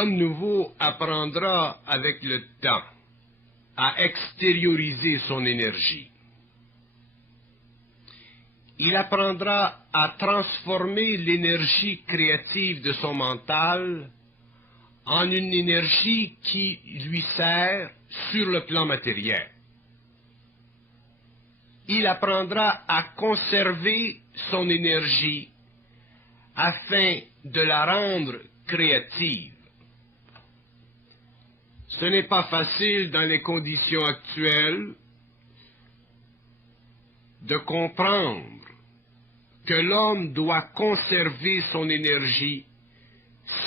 L'homme nouveau apprendra avec le temps à extérioriser son énergie. Il apprendra à transformer l'énergie créative de son mental en une énergie qui lui sert sur le plan matériel. Il apprendra à conserver son énergie afin de la rendre créative. Ce n'est pas facile dans les conditions actuelles de comprendre que l'homme doit conserver son énergie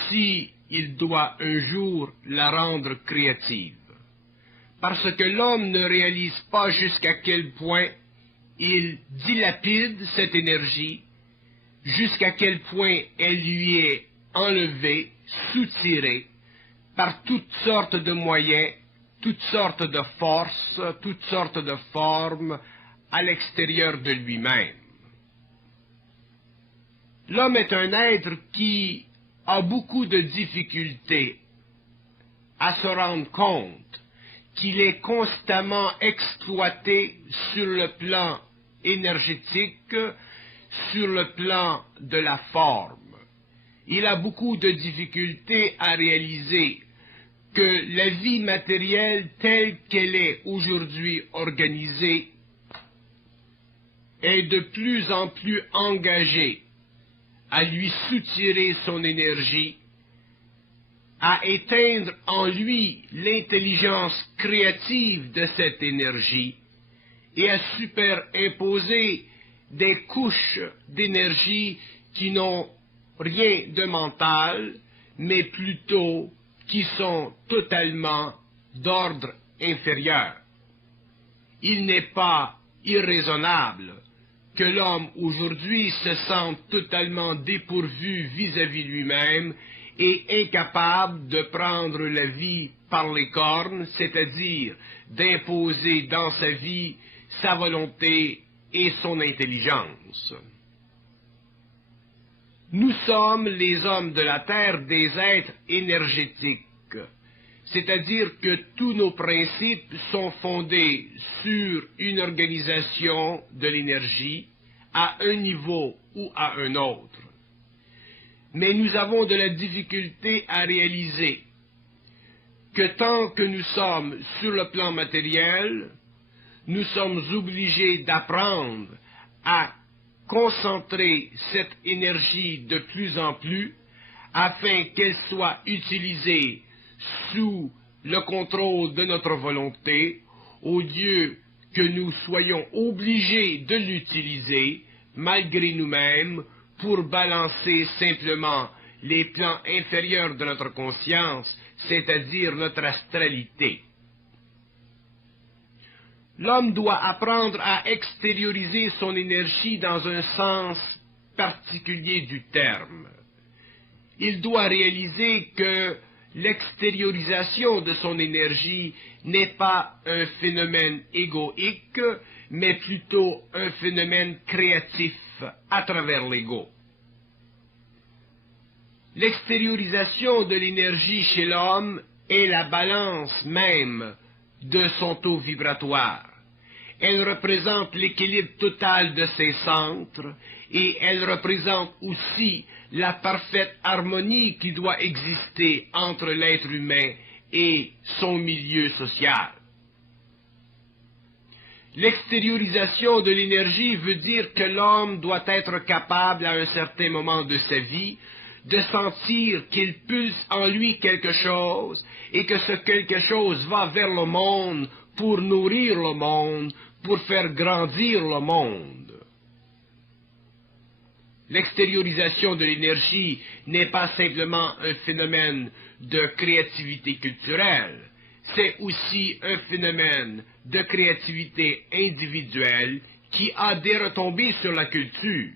si il doit un jour la rendre créative. Parce que l'homme ne réalise pas jusqu'à quel point il dilapide cette énergie, jusqu'à quel point elle lui est enlevée, soutirée, par toutes sortes de moyens, toutes sortes de forces, toutes sortes de formes à l'extérieur de lui-même. L'homme est un être qui a beaucoup de difficultés à se rendre compte qu'il est constamment exploité sur le plan énergétique, sur le plan de la forme. Il a beaucoup de difficultés à réaliser que la vie matérielle telle qu'elle est aujourd'hui organisée est de plus en plus engagée à lui soutirer son énergie, à éteindre en lui l'intelligence créative de cette énergie et à superimposer des couches d'énergie qui n'ont rien de mental, mais plutôt qui sont totalement d'ordre inférieur. Il n'est pas irraisonnable que l'homme aujourd'hui se sente totalement dépourvu vis-à-vis lui-même et incapable de prendre la vie par les cornes, c'est-à-dire d'imposer dans sa vie sa volonté et son intelligence. Nous sommes, les hommes de la Terre, des êtres énergétiques, c'est-à-dire que tous nos principes sont fondés sur une organisation de l'énergie à un niveau ou à un autre. Mais nous avons de la difficulté à réaliser que tant que nous sommes sur le plan matériel, nous sommes obligés d'apprendre à concentrer cette énergie de plus en plus afin qu'elle soit utilisée sous le contrôle de notre volonté, au lieu que nous soyons obligés de l'utiliser malgré nous-mêmes pour balancer simplement les plans inférieurs de notre conscience, c'est-à-dire notre astralité. L'homme doit apprendre à extérioriser son énergie dans un sens particulier du terme. Il doit réaliser que l'extériorisation de son énergie n'est pas un phénomène égoïque, mais plutôt un phénomène créatif à travers l'ego. L'extériorisation de l'énergie chez l'homme est la balance même de son taux vibratoire. Elle représente l'équilibre total de ses centres et elle représente aussi la parfaite harmonie qui doit exister entre l'être humain et son milieu social. L'extériorisation de l'énergie veut dire que l'homme doit être capable à un certain moment de sa vie de sentir qu'il pulse en lui quelque chose et que ce quelque chose va vers le monde pour nourrir le monde, pour faire grandir le monde. L'extériorisation de l'énergie n'est pas simplement un phénomène de créativité culturelle, c'est aussi un phénomène de créativité individuelle qui a des retombées sur la culture,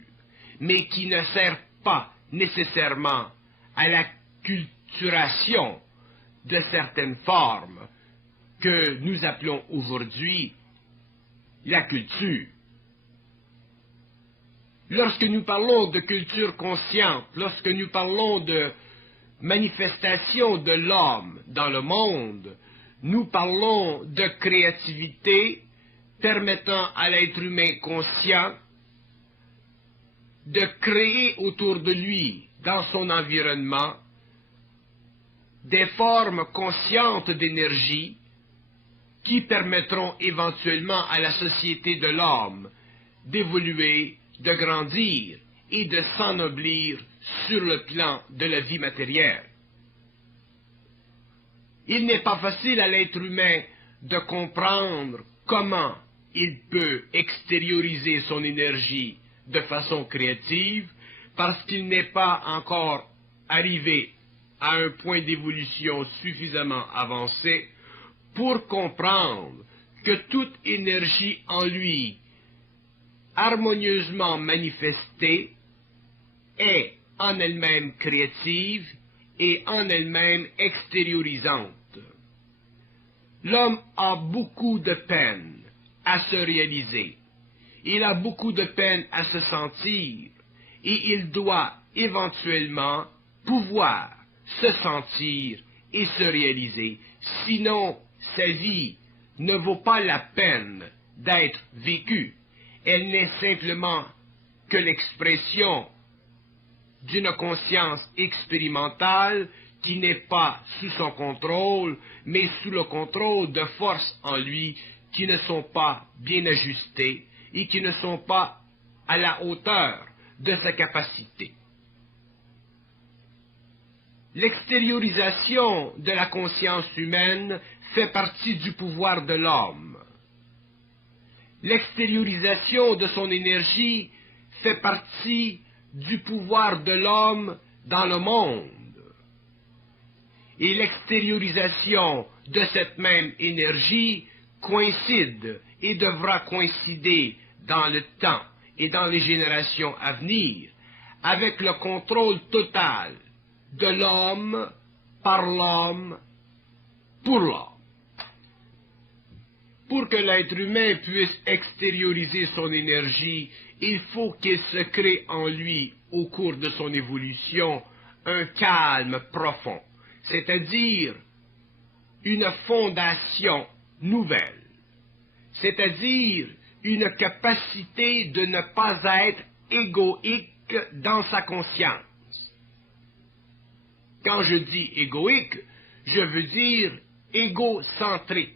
mais qui ne sert pas nécessairement à la culturation de certaines formes que nous appelons aujourd'hui la culture. Lorsque nous parlons de culture consciente, lorsque nous parlons de manifestation de l'homme dans le monde, nous parlons de créativité permettant à l'être humain conscient de créer autour de lui, dans son environnement, des formes conscientes d'énergie qui permettront éventuellement à la société de l'homme d'évoluer, de grandir et de s'ennoblir sur le plan de la vie matérielle. Il n'est pas facile à l'être humain de comprendre comment il peut extérioriser son énergie de façon créative parce qu'il n'est pas encore arrivé à un point d'évolution suffisamment avancé pour comprendre que toute énergie en lui harmonieusement manifestée est en elle-même créative et en elle-même extériorisante. L'homme a beaucoup de peine à se réaliser. Il a beaucoup de peine à se sentir et il doit éventuellement pouvoir se sentir et se réaliser. Sinon, sa vie ne vaut pas la peine d'être vécue. Elle n'est simplement que l'expression d'une conscience expérimentale qui n'est pas sous son contrôle, mais sous le contrôle de forces en lui qui ne sont pas bien ajustées et qui ne sont pas à la hauteur de sa capacité. L'extériorisation de la conscience humaine fait partie du pouvoir de l'homme. L'extériorisation de son énergie fait partie du pouvoir de l'homme dans le monde. Et l'extériorisation de cette même énergie coïncide et devra coïncider dans le temps et dans les générations à venir avec le contrôle total de l'homme, par l'homme, pour l'homme. Pour que l'être humain puisse extérioriser son énergie, il faut qu'il se crée en lui, au cours de son évolution, un calme profond, c'est-à-dire une fondation nouvelle, c'est-à-dire une capacité de ne pas être égoïque dans sa conscience. Quand je dis égoïque, je veux dire égocentrique.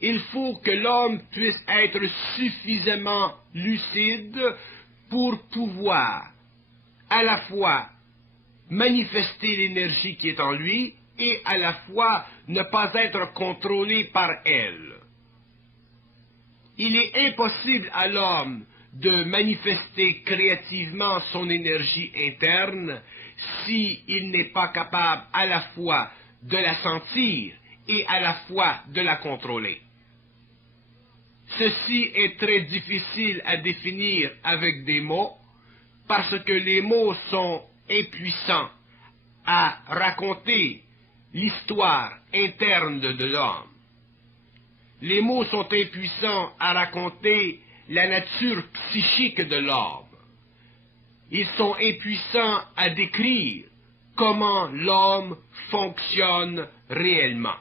Il faut que l'homme puisse être suffisamment lucide pour pouvoir à la fois manifester l'énergie qui est en lui et à la fois ne pas être contrôlé par elle. Il est impossible à l'homme de manifester créativement son énergie interne s'il n'est pas capable à la fois de la sentir et à la fois de la contrôler. Ceci est très difficile à définir avec des mots, parce que les mots sont impuissants à raconter l'histoire interne de l'homme. Les mots sont impuissants à raconter la nature psychique de l'homme. Ils sont impuissants à décrire comment l'homme fonctionne réellement.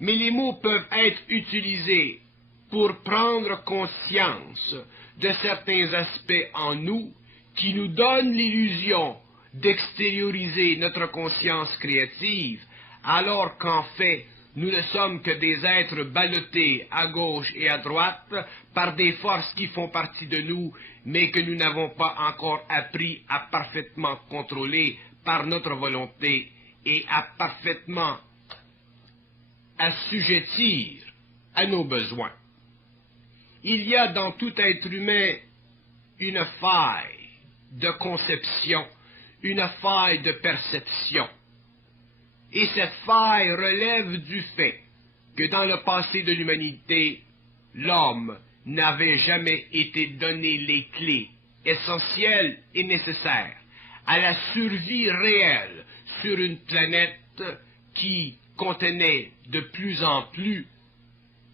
Mais les mots peuvent être utilisés pour prendre conscience de certains aspects en nous qui nous donnent l'illusion d'extérioriser notre conscience créative, alors qu'en fait, nous ne sommes que des êtres ballottés à gauche et à droite par des forces qui font partie de nous, mais que nous n'avons pas encore appris à parfaitement contrôler par notre volonté et à parfaitement assujettir à nos besoins. Il y a dans tout être humain une faille de conception, une faille de perception. Et cette faille relève du fait que dans le passé de l'humanité, l'homme n'avait jamais été donné les clés essentielles et nécessaires à la survie réelle sur une planète qui contenait de plus en plus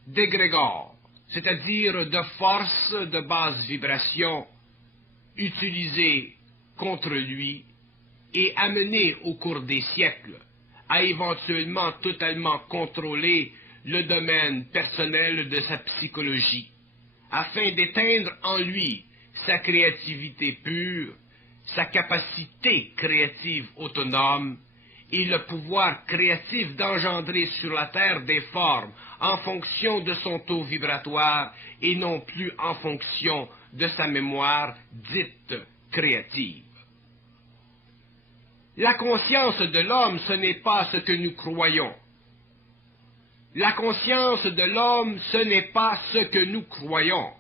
d'égrégores, c'est-à-dire de forces de basse vibration utilisées contre lui et amené au cours des siècles à éventuellement totalement contrôler le domaine personnel de sa psychologie, afin d'éteindre en lui sa créativité pure, sa capacité créative autonome et le pouvoir créatif d'engendrer sur la Terre des formes en fonction de son taux vibratoire et non plus en fonction de sa mémoire dite créative. La conscience de l'homme, ce n'est pas ce que nous croyons. La conscience de l'homme, ce n'est pas ce que nous croyons.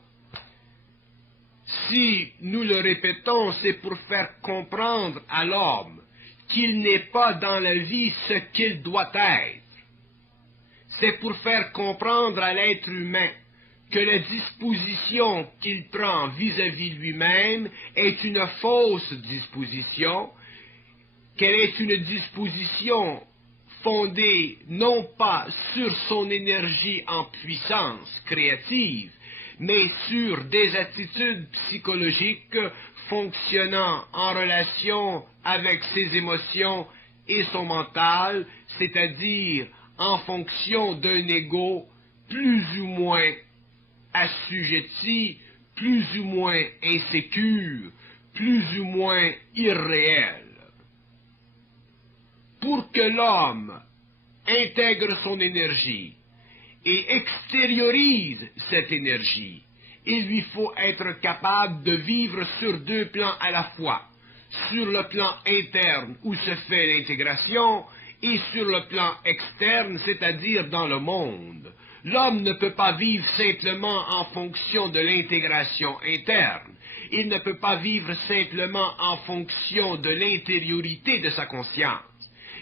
Si nous le répétons, c'est pour faire comprendre à l'homme qu'il n'est pas dans la vie ce qu'il doit être. C'est pour faire comprendre à l'être humain que la disposition qu'il prend vis-à-vis lui-même est une fausse disposition, qu'elle est une disposition fondée non pas sur son énergie en puissance créative, mais sur des attitudes psychologiques fonctionnant en relation avec ses émotions et son mental, c'est-à-dire en fonction d'un ego plus ou moins assujetti, plus ou moins insécure, plus ou moins irréel. Pour que l'homme intègre son énergie et extériorise cette énergie, il lui faut être capable de vivre sur deux plans à la fois, sur le plan interne où se fait l'intégration et sur le plan externe, c'est-à-dire dans le monde. L'homme ne peut pas vivre simplement en fonction de l'intégration interne. Il ne peut pas vivre simplement en fonction de l'intériorité de sa conscience.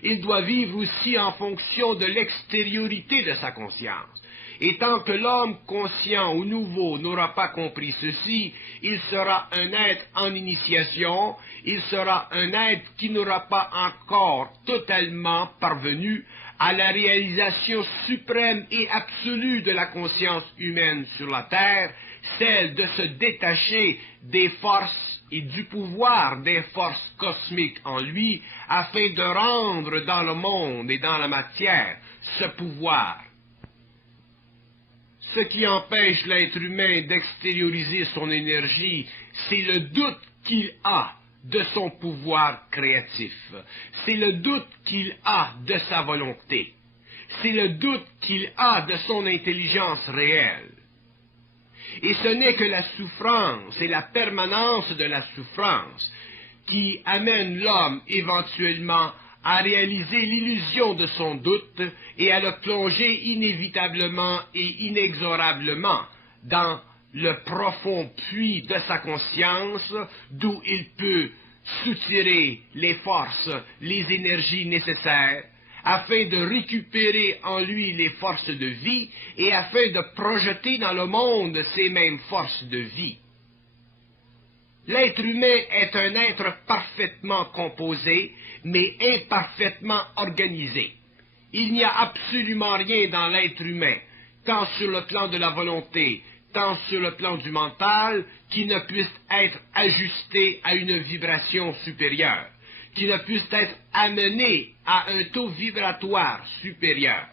Il doit vivre aussi en fonction de l'extériorité de sa conscience. Et tant que l'homme conscient ou nouveau n'aura pas compris ceci, il sera un être en initiation, il sera un être qui n'aura pas encore totalement parvenu à la réalisation suprême et absolue de la conscience humaine sur la Terre, celle de se détacher des forces et du pouvoir des forces cosmiques en lui, afin de rendre dans le monde et dans la matière ce pouvoir. Ce qui empêche l'être humain d'extérioriser son énergie, c'est le doute qu'il a de son pouvoir créatif. C'est le doute qu'il a de sa volonté. C'est le doute qu'il a de son intelligence réelle. Et ce n'est que la souffrance et la permanence de la souffrance qui amène l'homme éventuellement à réaliser l'illusion de son doute et à le plonger inévitablement et inexorablement dans le profond puits de sa conscience, d'où il peut soutirer les forces, les énergies nécessaires, afin de récupérer en lui les forces de vie et afin de projeter dans le monde ces mêmes forces de vie. L'être humain est un être parfaitement composé, mais imparfaitement organisé. Il n'y a absolument rien dans l'être humain, tant sur le plan de la volonté, tant sur le plan du mental, qui ne puisse être ajusté à une vibration supérieure, qui ne puisse être amené à un taux vibratoire supérieur.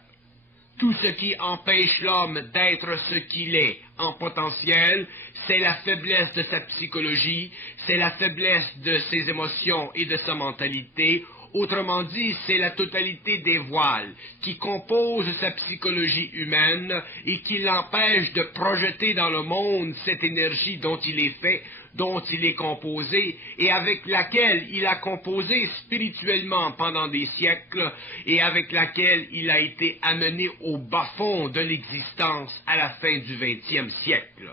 Tout ce qui empêche l'homme d'être ce qu'il est en potentiel, c'est la faiblesse de sa psychologie, c'est la faiblesse de ses émotions et de sa mentalité. Autrement dit, c'est la totalité des voiles qui composent sa psychologie humaine et qui l'empêchent de projeter dans le monde cette énergie dont il est fait, dont il est composé et avec laquelle il a composé spirituellement pendant des siècles et avec laquelle il a été amené au bas-fond de l'existence à la fin du XXe siècle.